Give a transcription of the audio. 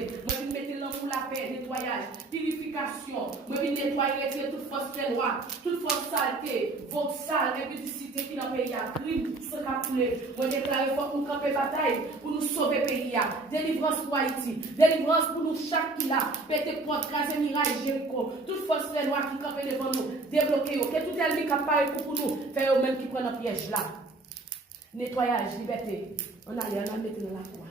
Moi, je mettre l'amour, la paix, nettoyage, purification. Moi, je nettoyer, retirer toute force très noire, toute force saleté, votre sale, impudicité qui dans le pays a crime, sans capouler. Moi, déclarer fort pour nous camper bataille, pour nous sauver le pays. Délivrance pour Haïti, délivrance pour nous chaque qui là, péter porte, craser miraille, Jéricho, toute force très noire qui campe devant nous, débloquer, que tout ennemi qui apparaît pour nous, faire eux-mêmes qui prennent un piège là. Nettoyage, liberté. On a mettre dans la croix.